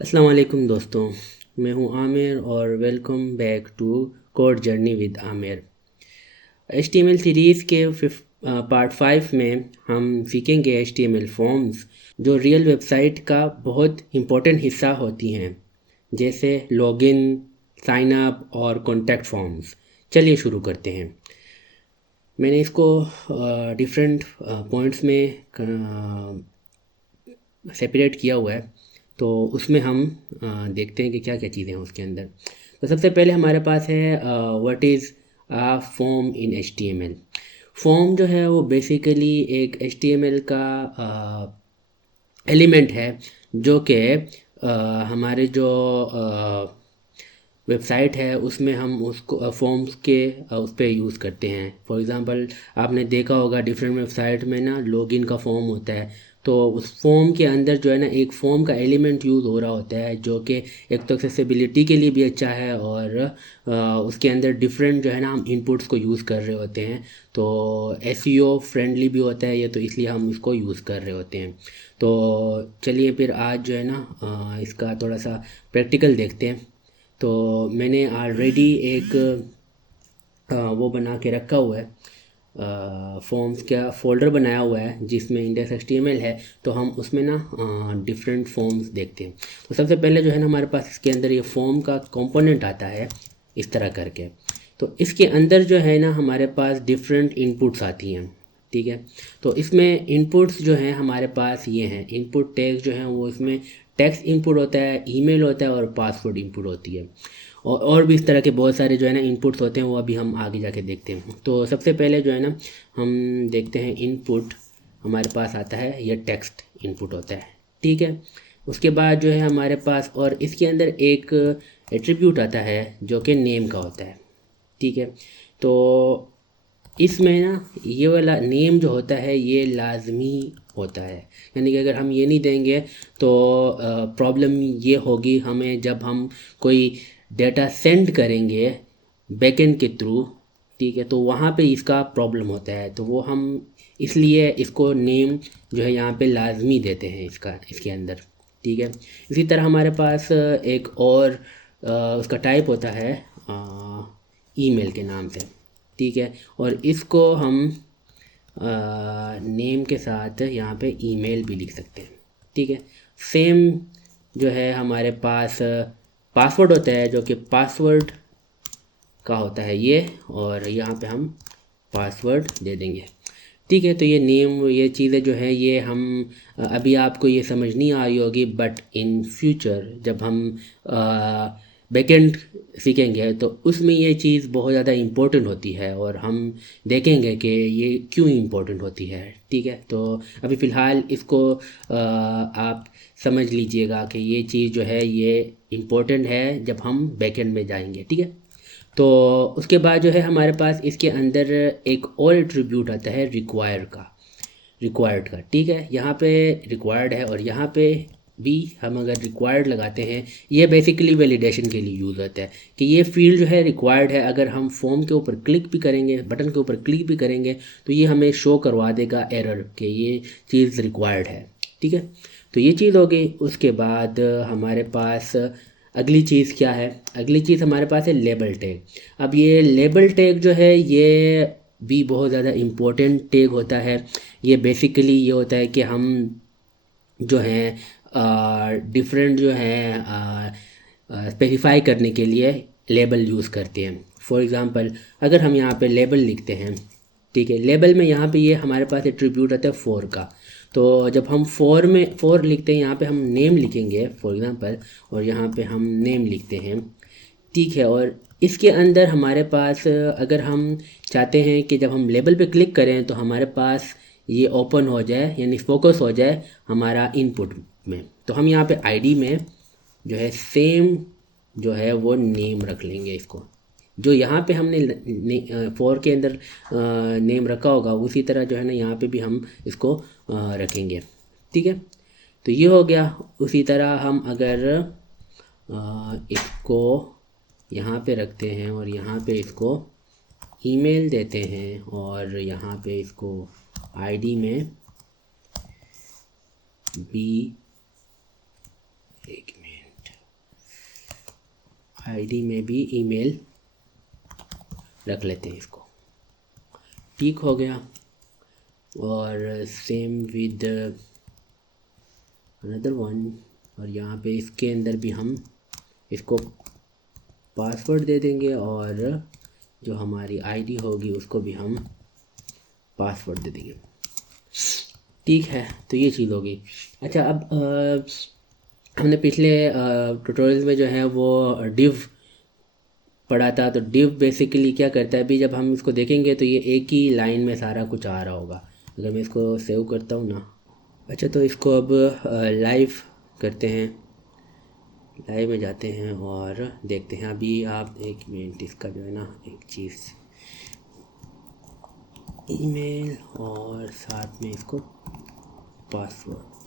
अस्सलाम वालेकुम दोस्तों, मैं हूं आमिर और welcome back to code journey with Aamir. HTML series के पार्ट 5 में हम सीखेंगे HTML फॉर्म्स जो रियल वेबसाइट का बहुत इम्पोर्टेंट हिस्सा होती हैं, जैसे लॉगिन, साइन अप और कॉन्टैक्ट फॉर्म्स। चलिए शुरू करते हैं। मैंने इसको डिफरेंट पॉइंट्स में सेपरेट किया हुआ है, तो उसमें हम देखते हैं कि क्या क्या चीज़ें हैं उसके अंदर। तो सबसे पहले हमारे पास है what is a form in HTML। Form जो है वो बेसिकली एक HTML का एलिमेंट है जो कि हमारे जो वेबसाइट है उसमें हम उसको फॉर्म्स के उस पर यूज़ करते हैं। फॉर एग्ज़ाम्पल आपने देखा होगा डिफरेंट वेबसाइट में ना लॉगिन का फॉर्म होता है, तो उस फॉर्म के अंदर जो है ना एक फॉर्म का एलिमेंट यूज़ हो रहा होता है जो कि एक तो एक्सेसिबिलिटी के लिए भी अच्छा है और उसके अंदर डिफरेंट जो है ना हम इनपुट्स को यूज़ कर रहे होते हैं। तो SEO फ्रेंडली भी होता है ये, तो इसलिए हम इसको यूज़ कर रहे होते हैं। तो चलिए फिर आज जो है ना इसका थोड़ा सा प्रैक्टिकल देखते हैं। तो मैंने ऑलरेडी एक वो बना के रखा हुआ है, फॉर्म्स का फ़ोल्डर बनाया हुआ है जिसमें index.html है। तो हम उसमें ना डिफरेंट फॉर्म्स देखते हैं। तो सबसे पहले जो है ना हमारे पास इसके अंदर ये फॉर्म का कंपोनेंट आता है इस तरह करके। तो इसके अंदर जो है ना हमारे पास डिफरेंट इनपुट्स आती हैं, ठीक है। तो इसमें इनपुट्स जो हैं हमारे पास ये हैं, इनपुट टैग्स जो हैं वो इसमें टेक्स्ट इनपुट होता है, ईमेल होता है और पासवर्ड इनपुट होती है। और भी इस तरह के बहुत सारे जो है ना इनपुट्स होते हैं, वो अभी हम आगे जाके देखते हैं। तो सबसे पहले जो है ना हम देखते हैं इनपुट हमारे पास आता है, यह टेक्स्ट इनपुट होता है, ठीक है। उसके बाद जो है हमारे पास और इसके अंदर एक एट्रीब्यूट आता है जो कि नेम का होता है, ठीक है। तो इसमें ना ये वाला नेम जो होता है ये लाजमी होता है, यानी कि अगर हम ये नहीं देंगे तो प्रॉब्लम ये होगी हमें जब हम कोई डेटा सेंड करेंगे बैकएंड के थ्रू, ठीक है। तो वहाँ पे इसका प्रॉब्लम होता है, तो वो हम इसलिए इसको नेम जो है यहाँ पे लाजमी देते हैं इसका इसके अंदर, ठीक है। इसी तरह हमारे पास एक और उसका टाइप होता है ईमेल के नाम से, ठीक है। और इसको हम नेम के साथ यहाँ पे ईमेल भी लिख सकते हैं, ठीक है। सेम जो है हमारे पास पासवर्ड होता है जो कि पासवर्ड का होता है ये, और यहाँ पे हम पासवर्ड दे देंगे, ठीक है। तो ये नेम ये चीज़ें जो है ये हम अभी आपको ये समझ नहीं आ रही होगी, बट इन फ्यूचर जब हम बैकएंड सीखेंगे तो उसमें ये चीज़ बहुत ज़्यादा इम्पोर्टेंट होती है और हम देखेंगे कि ये क्यों इम्पोर्टेंट होती है, ठीक है। तो अभी फ़िलहाल इसको आप समझ लीजिएगा कि ये चीज़ जो है ये इम्पोर्टेंट है जब हम बैकएंड में जाएंगे, ठीक है। तो उसके बाद जो है हमारे पास इसके अंदर एक और एट्रीब्यूट आता है रिक्वायर्ड का, ठीक है। यहाँ पे रिक्वायर्ड है और यहाँ पे भी हम अगर रिक्वायर्ड लगाते हैं, ये बेसिकली वैलिडेशन के लिए यूज़ होता है कि ये फील्ड जो है रिक्वायर्ड है। अगर हम फॉर्म के ऊपर क्लिक भी करेंगे, बटन के ऊपर क्लिक भी करेंगे, तो ये हमें शो करवा देगा एरर कि ये चीज़ रिक्वायर्ड है, ठीक है। तो ये चीज़ हो गई। उसके बाद हमारे पास अगली चीज़ क्या है, अगली चीज़ हमारे पास है लेबल टैग। अब ये लेबल टैग जो है ये भी बहुत ज़्यादा इम्पोर्टेंट टैग होता है। ये बेसिकली ये होता है कि हम जो हैं डिफरेंट जो हैं स्पेसिफाई करने के लिए लेबल यूज़ करते हैं। फॉर एग्ज़ाम्पल अगर हम यहाँ पे लेबल लिखते हैं, ठीक है, लेबल में यहाँ पे ये हमारे पास एट्रीब्यूट आता है फोर का। तो जब हम फोर लिखते हैं, यहाँ पे हम नेम लिखेंगे फॉर एग्ज़ाम्पल, और यहाँ पे हम नेम लिखते हैं, ठीक है। और इसके अंदर हमारे पास अगर हम चाहते हैं कि जब हम लेबल पे क्लिक करें तो हमारे पास ये ओपन हो जाए, यानी फोकस हो जाए हमारा इनपुट में, तो हम यहाँ पे आईडी में जो है सेम जो है वो नेम रख लेंगे इसको। जो यहाँ पे हमने फोर के अंदर नेम रखा होगा उसी तरह जो है ना यहाँ पे भी हम इसको रखेंगे, ठीक है। तो ये हो गया। उसी तरह हम अगर इसको यहाँ पे रखते हैं और यहाँ पे इसको ईमेल देते हैं और यहाँ पे इसको आईडी में बी, एक मिनट, आईडी में भी ईमेल रख लेते हैं इसको। ठीक हो गया। और सेम विद अनदर वन, और यहाँ पे इसके अंदर भी हम इसको पासवर्ड दे देंगे और जो हमारी आईडी होगी उसको भी हम पासवर्ड दे देंगे। ठीक है, तो ये चीज़ होगी। अच्छा, अब हमने पिछले ट्यूटोरियल में जो है वो डिव पढ़ा था। तो डिव बेसिकली क्या करता है, अभी जब हम इसको देखेंगे तो ये एक ही लाइन में सारा कुछ आ रहा होगा। अगर मैं इसको सेव करता हूँ ना, अच्छा, तो इसको अब लाइव करते हैं, लाइव में जाते हैं और देखते हैं। अभी आप एक मिनट, इसका जो है ना एक चीज़, ईमेल और साथ में इसको पासवर्ड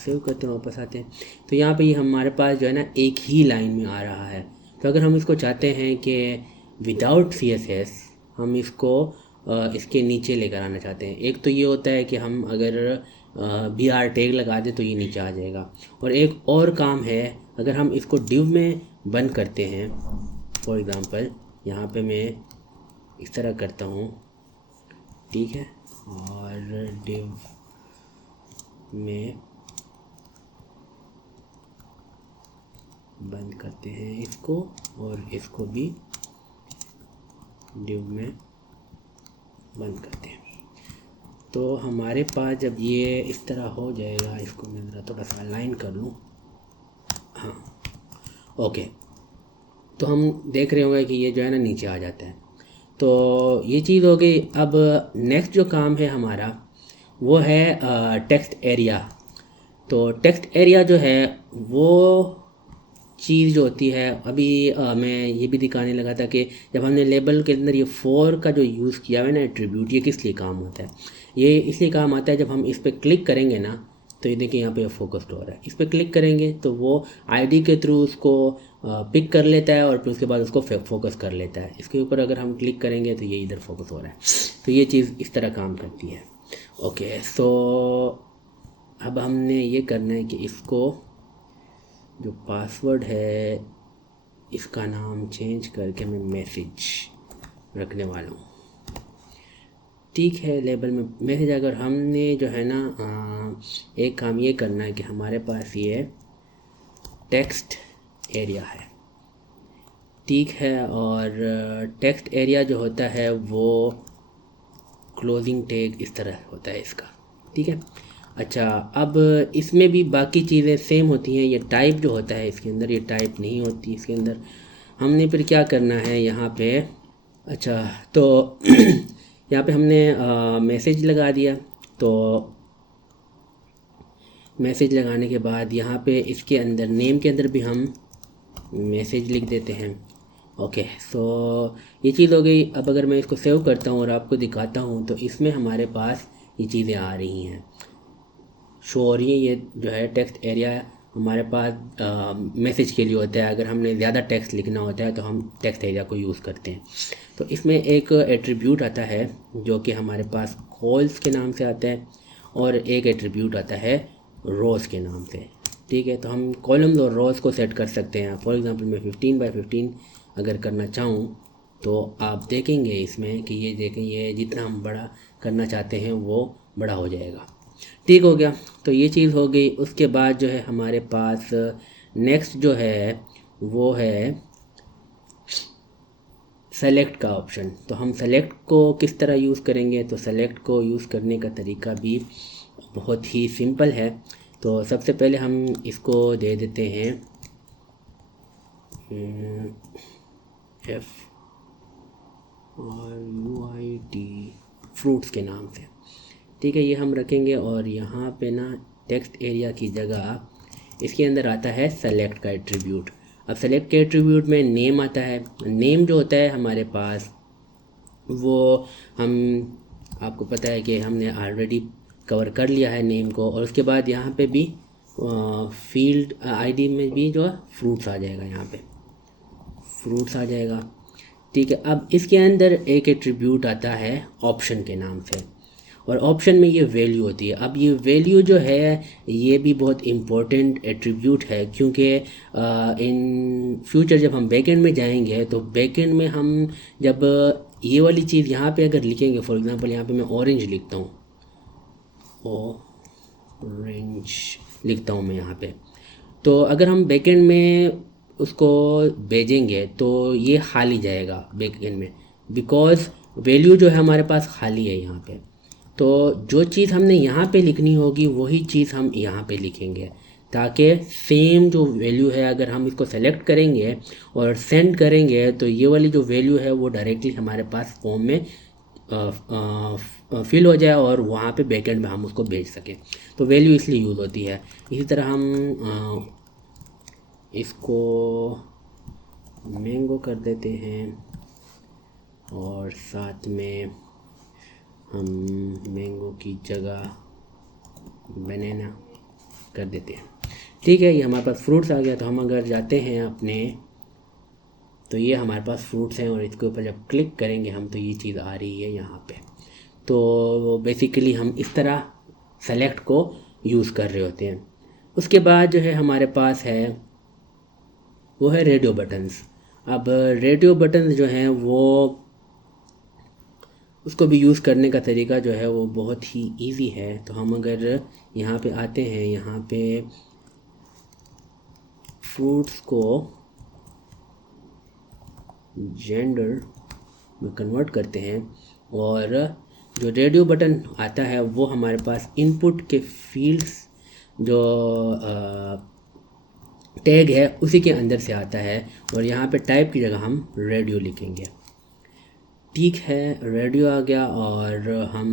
सेव करते हैं, वापस आते हैं। तो यहाँ पे ये हमारे पास जो है ना एक ही लाइन में आ रहा है। तो अगर हम इसको चाहते हैं कि विदाउट CSS हम इसको इसके नीचे लेकर आना चाहते हैं, एक तो ये होता है कि हम अगर BR टैग लगा दें तो ये नीचे आ जाएगा। और एक और काम है, अगर हम इसको डिव में बंद करते हैं, फॉर एग्ज़ाम्पल यहाँ पे मैं इस तरह करता हूँ, ठीक है, और डिव में बंद करते हैं इसको, और इसको भी डिव में बंद करते हैं। तो हमारे पास जब ये इस तरह हो जाएगा, इसको मैं ज़रा थोड़ा सा अलाइन कर लूँ, हाँ, ओके, तो हम देख रहे होंगे कि ये जो है ना नीचे आ जाता है। तो ये चीज़ हो गई। अब नेक्स्ट जो काम है हमारा वो है टेक्स्ट एरिया। तो टेक्स्ट एरिया जो है वो चीज़ जो होती है, अभी मैं ये भी दिखाने लगा था कि जब हमने लेबल के अंदर ये फॉर का जो यूज़ किया है ना एट्रीब्यूट, ये किस लिए काम होता है। ये इसलिए काम आता है जब हम इस पर क्लिक करेंगे ना, तो ये देखिए यहाँ पे फोकस्ड हो रहा है। इस पर क्लिक करेंगे तो वो आईडी के थ्रू उसको पिक कर लेता है और फिर उसके बाद उसको फोकस कर लेता है। इसके ऊपर अगर हम क्लिक करेंगे तो ये इधर फोकस हो रहा है। तो ये चीज़ इस तरह काम करती है। ओके, सो अब हमने ये करना है कि इसको जो पासवर्ड है इसका नाम चेंज करके मैं मैसेज रखने वाला हूँ। ठीक है, लेबल में मैसेज। अगर हमने जो है ना एक काम ये करना है कि हमारे पास ये टेक्स्ट एरिया है, ठीक है, और टेक्स्ट एरिया जो होता है वो क्लोजिंग टैग इस तरह होता है इसका, ठीक है। अच्छा, अब इसमें भी बाकी चीज़ें सेम होती हैं। ये टाइप जो होता है इसके अंदर, ये टाइप नहीं होती इसके अंदर। हमने फिर क्या करना है यहाँ पे, अच्छा, तो यहाँ पे हमने मैसेज लगा दिया। तो मैसेज लगाने के बाद यहाँ पे इसके अंदर नेम के अंदर भी हम मैसेज लिख देते हैं। ओके, सो ये चीज़ हो गई। अब अगर मैं इसको सेव करता हूँ और आपको दिखाता हूँ तो इसमें हमारे पास ये चीज़ें आ रही हैं, शो हो रही हैं। ये जो है टेक्स्ट एरिया हमारे पास मैसेज के लिए होता है। अगर हमने ज़्यादा टेक्स्ट लिखना होता है तो हम टेक्स्ट एरिया को यूज़ करते हैं। तो इसमें एक एट्रीब्यूट आता है जो कि हमारे पास कॉल्स के नाम से आता है, और एक एट्रीब्यूट आता है रोज़ के नाम से, ठीक है। तो हम कॉलम्स और रोज़ को सेट कर सकते हैं। फॉर एग्ज़ाम्पल मैं 15 बाई 15 अगर करना चाहूँ तो आप देखेंगे इसमें कि ये देखें, ये जितना हम बड़ा करना चाहते हैं वो बड़ा हो जाएगा। ठीक हो गया, तो ये चीज़ हो गई। उसके बाद जो है हमारे पास नेक्स्ट जो है वो है सेलेक्ट का ऑप्शन। तो हम सेलेक्ट को किस तरह यूज़ करेंगे, तो सेलेक्ट को यूज़ करने का तरीका भी बहुत ही सिंपल है। तो सबसे पहले हम इसको दे देते हैं FRUIT फ्रूट्स के नाम से, ठीक है। ये हम रखेंगे और यहाँ पे ना टेक्स्ट एरिया की जगह इसके अंदर आता है सेलेक्ट का एट्रीब्यूट। अब सेलेक्ट के एट्रीब्यूट में नेम आता है। नेम जो होता है हमारे पास वो हम, आपको पता है कि हमने ऑलरेडी कवर कर लिया है नेम को। और उसके बाद यहाँ पे भी फील्ड आईडी में भी जो है फ्रूट्स आ जाएगा, यहाँ पे फ्रूट्स आ जाएगा, ठीक है। अब इसके अंदर एक एट्रीब्यूट आता है ऑप्शन के नाम से। और ऑप्शन में ये वैल्यू होती है। अब ये वैल्यू जो है ये भी बहुत इम्पोर्टेंट एट्रीब्यूट है, क्योंकि इन फ्यूचर जब हम बैकएंड में जाएंगे तो बैकएंड में हम जब ये वाली चीज़ यहाँ पे अगर लिखेंगे, फॉर एग्जांपल यहाँ पे मैं ऑरेंज लिखता हूँ, ऑरेंज लिखता हूँ मैं यहाँ पे, तो अगर हम बैकएंड में उसको भेजेंगे तो ये खाली जाएगा बैकएंड में, बिकॉज़ वैल्यू जो है हमारे पास खाली है यहाँ पे। तो जो चीज़ हमने यहाँ पे लिखनी होगी वही चीज़ हम यहाँ पे लिखेंगे, ताकि सेम जो वैल्यू है अगर हम इसको सेलेक्ट करेंगे और सेंड करेंगे तो ये वाली जो वैल्यू है वो डायरेक्टली हमारे पास फॉर्म में फिल हो जाए और वहाँ पे बैकएंड में हम उसको भेज सकें। तो वैल्यू इसलिए यूज़ होती है। इसी तरह हम इसको मैंगो कर देते हैं और साथ में हम मैंगो की जगह बनाना कर देते हैं। ठीक है, ये हमारे पास फ्रूट्स आ गया। तो हम अगर जाते हैं अपने, तो ये हमारे पास फ्रूट्स हैं और इसके ऊपर जब क्लिक करेंगे हम तो ये चीज़ आ रही है यहाँ पे। तो बेसिकली हम इस तरह सेलेक्ट को यूज़ कर रहे होते हैं। उसके बाद जो है हमारे पास है वो है रेडियो बटन्स। अब रेडियो बटन्स जो हैं वो उसको भी यूज़ करने का तरीका जो है वो बहुत ही इजी है। तो हम अगर यहाँ पे आते हैं, यहाँ पे फ्रूट्स को जेंडर में कन्वर्ट करते हैं और जो रेडियो बटन आता है वो हमारे पास इनपुट के फील्ड्स जो टैग है उसी के अंदर से आता है और यहाँ पे टाइप की जगह हम रेडियो लिखेंगे। ठीक है, रेडियो आ गया और हम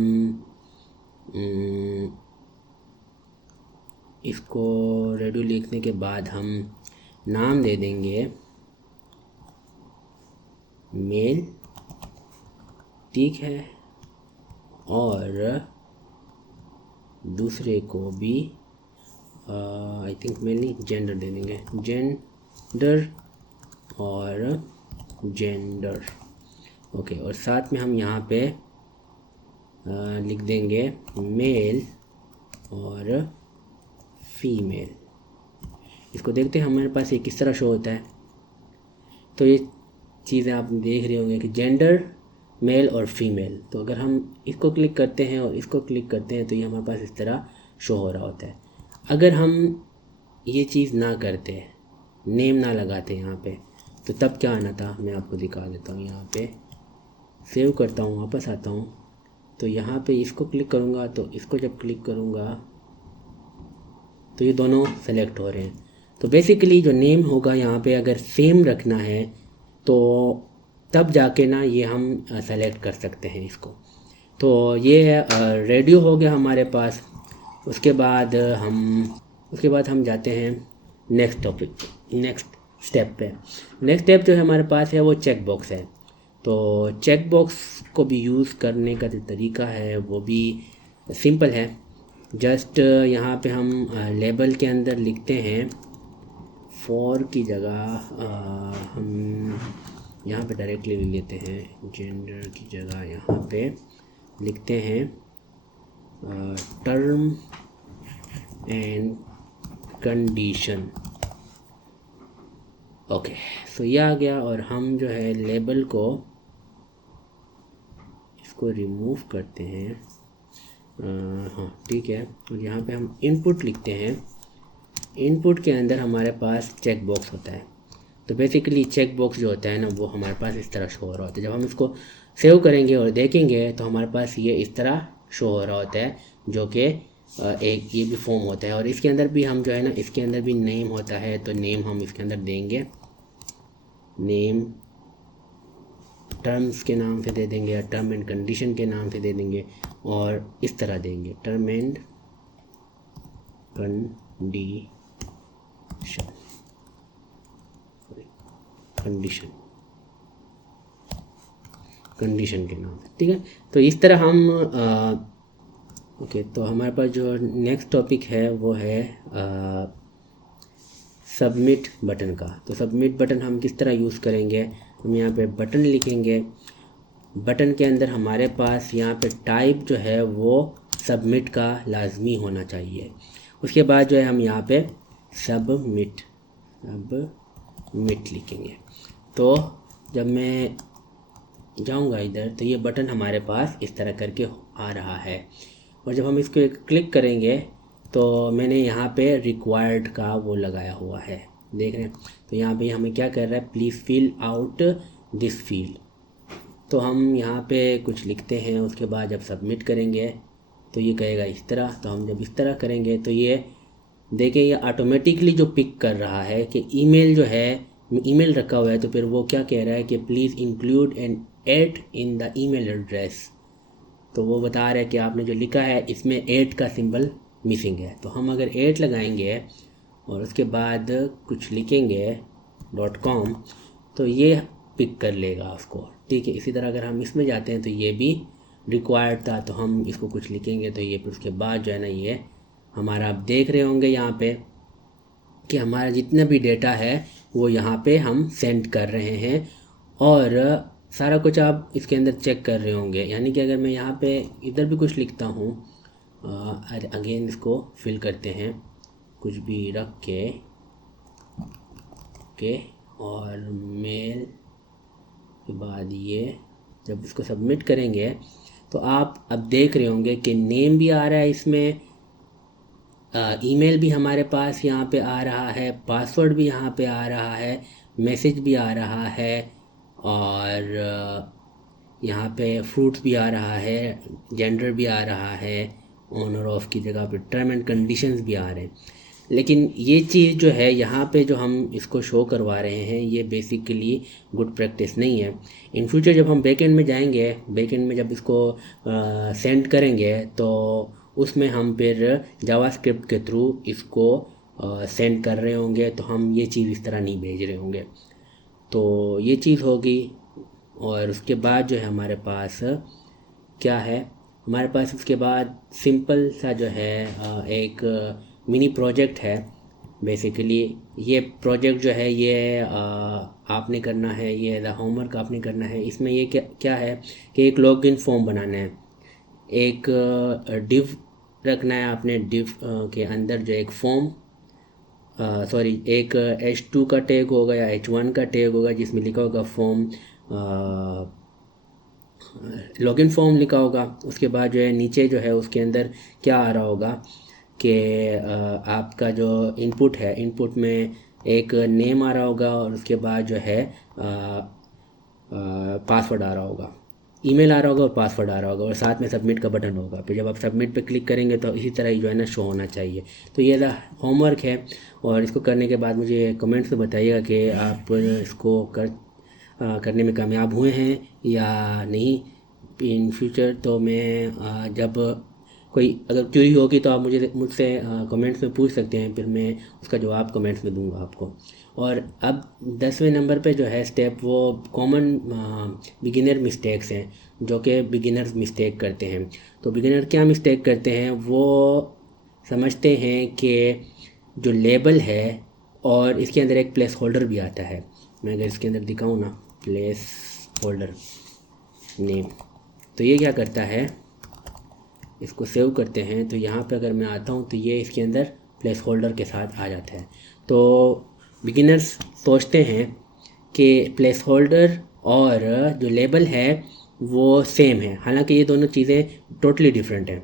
इसको रेडियो लिखने के बाद हम नाम दे देंगे मेल। ठीक है, और दूसरे को भी आई थिंक मेल नहीं, जेंडर दे देंगे, जेंडर और जेंडर। ओके, और साथ में हम यहाँ पे लिख देंगे मेल और फीमेल। इसको देखते हैं हमारे पास ये किस तरह शो होता है। तो ये चीज़ें आप देख रहे होंगे कि जेंडर मेल और फीमेल। तो अगर हम इसको क्लिक करते हैं और इसको क्लिक करते हैं तो ये हमारे पास इस तरह शो हो रहा होता है। अगर हम ये चीज़ ना करते, नेम ना लगाते यहाँ पे, तो तब क्या आना था मैं आपको दिखा देता हूँ। यहाँ पे सेव करता हूँ, वापस आता हूँ, तो यहाँ पे इसको क्लिक करूँगा, तो इसको जब क्लिक करूँगा तो ये दोनों सेलेक्ट हो रहे हैं। तो बेसिकली जो नेम होगा यहाँ पे अगर सेम रखना है तो तब जाके ना ये हम सेलेक्ट कर सकते हैं इसको। तो ये है रेडियो हो गया हमारे पास। उसके बाद हम जाते हैं नेक्स्ट टॉपिक, नेक्स्ट स्टेप पे। नेक्स्ट स्टेप जो है हमारे पास है वो चेक बॉक्स है। तो चेक बॉक्स को भी यूज़ करने का जो तरीका है वो भी सिंपल है। जस्ट यहाँ पे हम लेबल के अंदर लिखते हैं फॉर की जगह हम यहाँ पे डायरेक्टली ले लेते हैं, जेंडर की जगह यहाँ पे लिखते हैं टर्म एंड कंडीशन। ओके, सो ये आ गया और हम जो है लेबल को इसको रिमूव करते हैं। हाँ ठीक है, और यहाँ पे हम इनपुट लिखते हैं। इनपुट के अंदर हमारे पास चेक बॉक्स होता है। तो बेसिकली चेक बॉक्स जो होता है ना वो हमारे पास इस तरह शो हो रहा होता है। जब हम इसको सेव करेंगे और देखेंगे तो हमारे पास ये इस तरह शो हो रहा होता है, जो कि एक ये भी फॉर्म होता है। और इसके अंदर भी हम जो है ना, इसके अंदर भी नेम होता है, तो नेम हम इसके अंदर देंगे, नेम टर्म्स के नाम से दे देंगे या टर्म एंड कंडीशन के नाम से दे देंगे और इस तरह देंगे टर्म एंड कंडीशन के नाम से। ठीक है, तो इस तरह हम ओके। तो हमारे पास जो नेक्स्ट टॉपिक है वो है सबमिट बटन का। तो सबमिट बटन हम किस तरह यूज़ करेंगे, हम यहाँ पे बटन लिखेंगे बटन के अंदर हमारे पास यहाँ पे टाइप जो है वो सबमिट का लाजमी होना चाहिए। उसके बाद जो है हम यहाँ पे सबमिट लिखेंगे। तो जब मैं जाऊँगा इधर तो ये बटन हमारे पास इस तरह करके आ रहा है, और जब हम इसको क्लिक करेंगे तो मैंने यहाँ पे रिक्वायर्ड का वो लगाया हुआ है, देख रहे हैं। तो यहाँ पे हमें क्या कर रहा है, please fill out this field. तो हम यहाँ पे कुछ लिखते हैं, उसके बाद जब सबमिट करेंगे तो ये कहेगा इस तरह। तो हम जब इस तरह करेंगे तो ये देखें, ये ऑटोमेटिकली जो पिक कर रहा है कि ईमेल जो है, ईमेल रखा हुआ है, तो फिर वो क्या कह रहा है कि please include an at in the email address. तो वो बता रहा है कि आपने जो लिखा है इसमें 8 का सिंबल मिसिंग है। तो हम अगर 8 लगाएंगे और उसके बाद कुछ लिखेंगे .com तो ये पिक कर लेगा उसको, ठीक है। इसी तरह अगर हम इसमें जाते हैं तो ये भी रिक्वायर्ड था, तो हम इसको कुछ लिखेंगे तो ये फिर उसके बाद जो है ना, ये हमारा आप देख रहे होंगे यहाँ पे कि हमारा जितना भी डेटा है वो यहाँ पे हम सेंड कर रहे हैं, और सारा कुछ आप इसके अंदर चेक कर रहे होंगे। यानी कि अगर मैं यहाँ पे इधर भी कुछ लिखता हूँ, अगेन इसको फिल करते हैं कुछ भी रख के, ओके, और मेल के बाद ये जब इसको सबमिट करेंगे तो आप अब देख रहे होंगे कि नेम भी आ रहा है इसमें, ईमेल भी हमारे पास यहाँ पे आ रहा है, पासवर्ड भी यहाँ पे आ रहा है, मैसेज भी आ रहा है, और यहाँ पे फ्रूट्स भी आ रहा है, जेंडर भी आ रहा है, ऑनर ऑफ की जगह पे टर्म एंड कंडीशंस भी आ रहे हैं। लेकिन ये चीज़ जो है यहाँ पे जो हम इसको शो करवा रहे हैं ये बेसिकली गुड प्रैक्टिस नहीं है। इन फ्यूचर जब हम बैकएंड में जाएंगे, बैकएंड में जब इसको सेंड करेंगे तो उसमें हम फिर जावास्क्रिप्ट के थ्रू इसको सेंड कर रहे होंगे, तो हम ये चीज़ इस तरह नहीं भेज रहे होंगे। तो ये चीज़ होगी। और उसके बाद जो है हमारे पास क्या है, हमारे पास उसके बाद सिंपल सा जो है एक मिनी प्रोजेक्ट है। बेसिकली ये प्रोजेक्ट जो है ये आपने करना है, ये एज होमवर्क आपने करना है। इसमें ये क्या है कि एक लॉगिन फॉर्म बनाना है, एक डिव रखना है आपने, डिव के अंदर जो एक फॉर्म सॉरी एक H2 का टैग होगा या H1 का टैग होगा जिसमें लिखा होगा फॉर्म, लॉगिन फॉर्म लिखा होगा। उसके बाद जो है नीचे जो है उसके अंदर क्या आ रहा होगा कि आपका जो इनपुट है, इनपुट में एक नेम आ रहा होगा और उसके बाद जो है पासवर्ड आ रहा होगा, ईमेल आ रहा होगा और पासवर्ड आ रहा होगा, और साथ में सबमिट का बटन होगा। फिर जब आप सबमिट पे क्लिक करेंगे तो इसी तरह ही जो है ना शो होना चाहिए। तो ये होमवर्क है, और इसको करने के बाद मुझे कमेंट्स में बताइएगा कि आप इसको करने में कामयाब हुए हैं या नहीं। इन फ्यूचर तो मैं जब कोई अगर क्यूरी होगी तो आप मुझसे कमेंट्स में पूछ सकते हैं, फिर मैं उसका जवाब कमेंट्स में दूंगा आपको। और अब 10वें नंबर पे जो है स्टेप, वो कॉमन बिगिनर मिस्टेक्स हैं जो कि बिगिनर्स मिस्टेक करते हैं। तो बिगिनर क्या मिस्टेक करते हैं, वो समझते हैं कि जो लेबल है और इसके अंदर एक प्लेस होल्डर भी आता है। मैं अगर इसके अंदर दिखाऊँ ना, प्लेस होल्डर नेम, तो ये क्या करता है, इसको सेव करते हैं तो यहाँ पे अगर मैं आता हूँ तो ये इसके अंदर प्लेस होल्डर के साथ आ जाता है। तो बिगिनर्स सोचते हैं कि प्लेस होल्डर और जो लेबल है वो सेम है, हालांकि ये दोनों चीज़ें टोटली डिफरेंट हैं।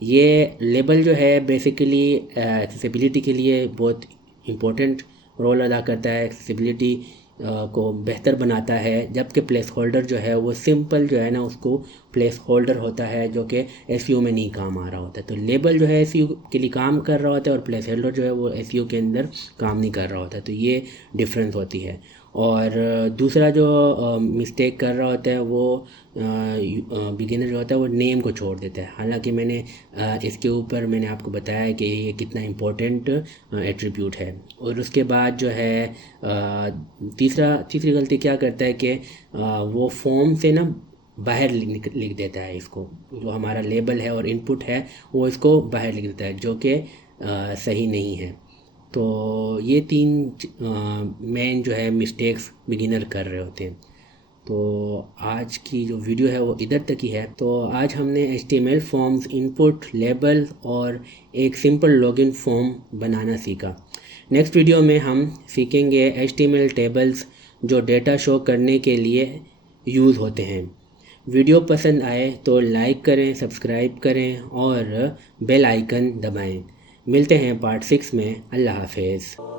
ये लेबल जो है बेसिकली एक्सेसिबिलिटी के लिए बहुत इम्पोर्टेंट रोल अदा करता है, एक्सेसिबिलिटी को बेहतर बनाता है, जबकि प्लेस होल्डर जो है वो सिंपल जो है ना उसको प्लेस होल्डर होता है जो कि एसईओ में नहीं काम आ रहा होता है। तो लेबल जो है एसईओ के लिए काम कर रहा होता है और प्लेस होल्डर जो है वो एसईओ के अंदर काम नहीं कर रहा होता है। तो ये डिफरेंस होती है। और दूसरा जो मिस्टेक कर रहा होता है वो बिगिनर जो होता है वो नेम को छोड़ देता है, हालांकि मैंने इसके ऊपर मैंने आपको बताया है कि ये कितना इम्पोर्टेंट एट्रीब्यूट है। और उसके बाद जो है तीसरी गलती क्या करता है कि वो फॉर्म से ना बाहर लिख देता है, इसको जो हमारा लेबल है और इनपुट है वो इसको बाहर लिख देता है, जो कि सही नहीं है। तो ये 3 मेन जो है मिस्टेक्स बिगिनर कर रहे होते हैं। तो आज की जो वीडियो है वो इधर तक ही है। तो आज हमने HTML फॉर्म्स, इनपुट, लेबल और एक सिंपल लॉगिन फॉर्म बनाना सीखा। नेक्स्ट वीडियो में हम सीखेंगे HTML टेबल्स जो डेटा शो करने के लिए यूज़ होते हैं। वीडियो पसंद आए तो लाइक करें, सब्सक्राइब करें और बेल आइकन दबाएं। मिलते हैं पार्ट 6 में। अल्लाह हाफिज़।